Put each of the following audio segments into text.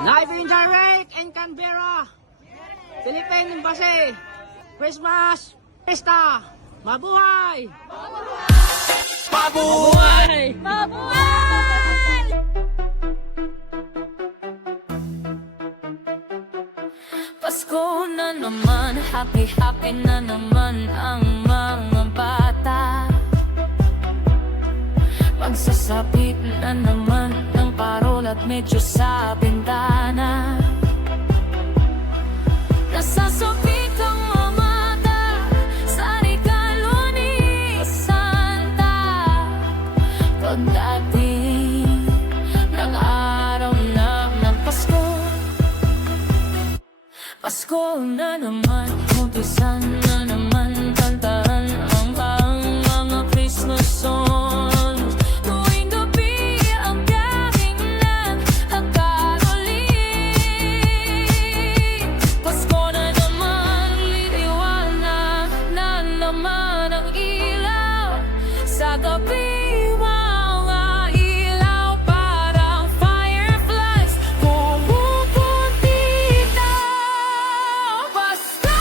Live in direct in Canberra, Philippine Embassy. Christmas Fiesta. Mabuhay! Mabuhay! Mabuhay! Pasko na naman, happy na naman ang mga bata. Magsasapit na naman ng parol at medyo sa bintana. Nasasapit ang mga mata sa regalo ni Santa. Pagdating ng araw na ng Pasko, Pasko na naman, umpisan na naman, kantahan ang mga Christmas songs. Tuwing gabi ang biyaheng nagkakaroling. Pasko na naman, liliwanag na naman ang ilaw. Sa gabi, mga ilaw parang fireflies pumuputi na. Pasko!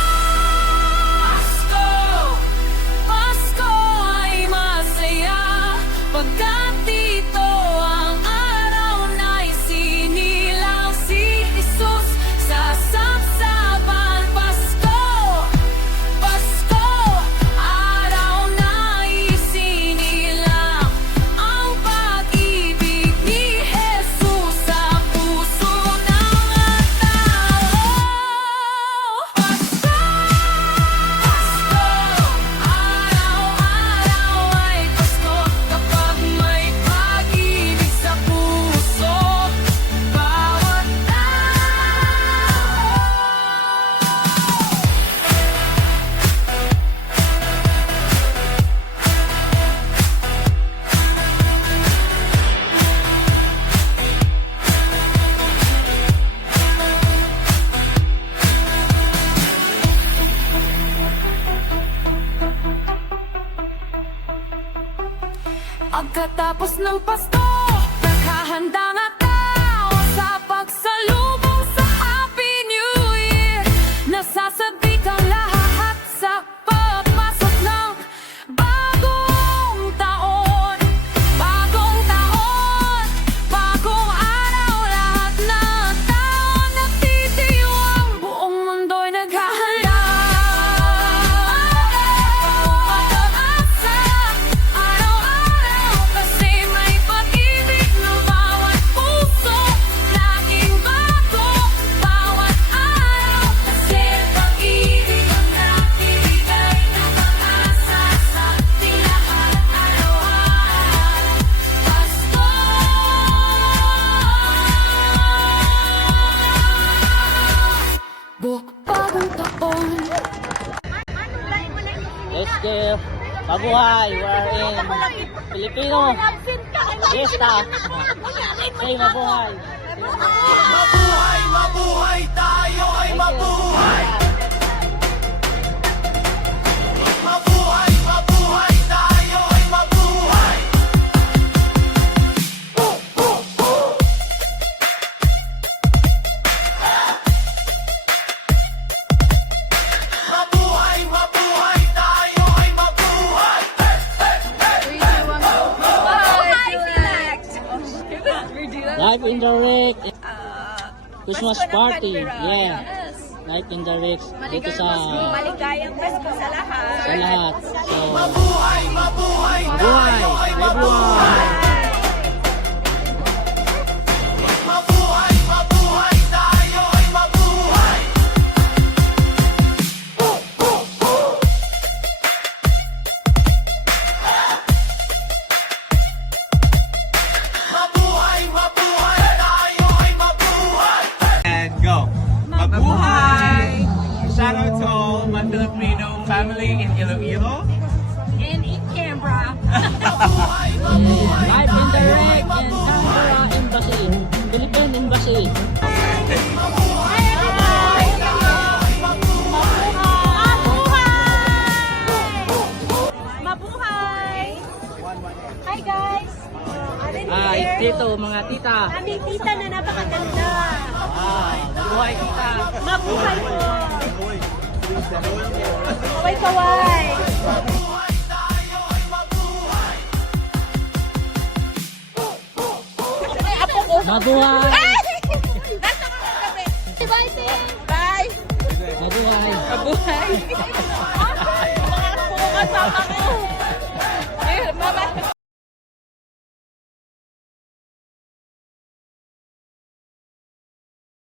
Pasko! Pasko ay masaya pagkat dito ang araw na isinilang si Jesus sa sapsapan. Pasko! Pasko! Araw na isinilang ang pag-ibig ni Jesus sa puso ng mga tao. Pasko! Pasko! Araw-araw ay Pasko kapag may pag-ibig sa puso bawat tao. Pagkatapos ng Pasko, naghahanda nga tao sa pagsalubong sa Happy New Year. Nasasabik ang lahat sa pagpasok ng bagong taon. Bagong taon, bagong araw, lahat ng tao nagtitiwang, buong mundo'y naghahanda. Pag-asa, araw-araw, kasi may pag-ibig ng bawat puso. Laging bago, bawat araw, kasi pag-ibig ang nagbibigay ng pag-asa sa ating lahat araw-araw. Pasko! Bagong taon. Let's go. Mabuhay! We are in Filipino Fiesta. Say mabuhay! Mabuhay, mabuhay, tayo ay mabuhay. Mabuhay, mabuhay, tayo ay mabuhay. Mabuhay, mabuhay, tayo ay mabuhay. Live in direct Christmas party. Yeah. Live in direct dito sa Maligayang Pasko sa lahat. So, Mabuhay, mabuhay, mabuhay! tayo ay Mabuhay! Mabuhay, mabuhay, tayo ay mabuhay. Mabuhay, mabuhay, tayo ay mabuhay. And go. Mabuhay! Shout out to all my Filipino family in Iloilo. And in Canberra. Mabuhay, mabuhay, Live tita. Aming tita na napakaganda. Wow, mabuhay tita. Mabuhay po. Kaway-kaway. Mabuhay! Nasa ka kami. Bye, Ting. Bye. Mabuhay! Mabuhay. Mga kasama